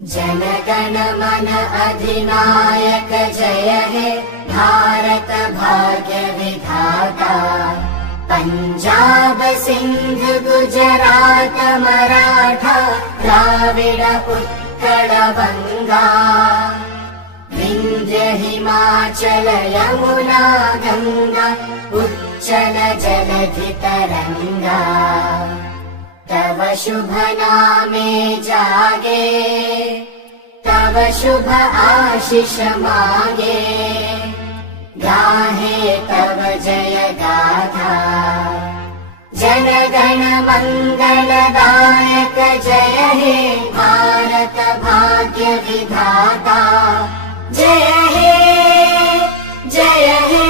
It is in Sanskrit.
जन गण मन अधिनायक जय हे भारत भाग्य विधाता। पंजाब सिंध गुजरात मराठा द्राविड उत्कल बंगा। विंध्य हिमाचल यमुना गंगा उच्चल जलधि तरंगा। तव शुभ नामे जागे तव शुभ आशीष मागे। गाहे तव जय गाथा जन गण मंगलदायक जय हे भारत भाग्य विधाता। जय हे जय हे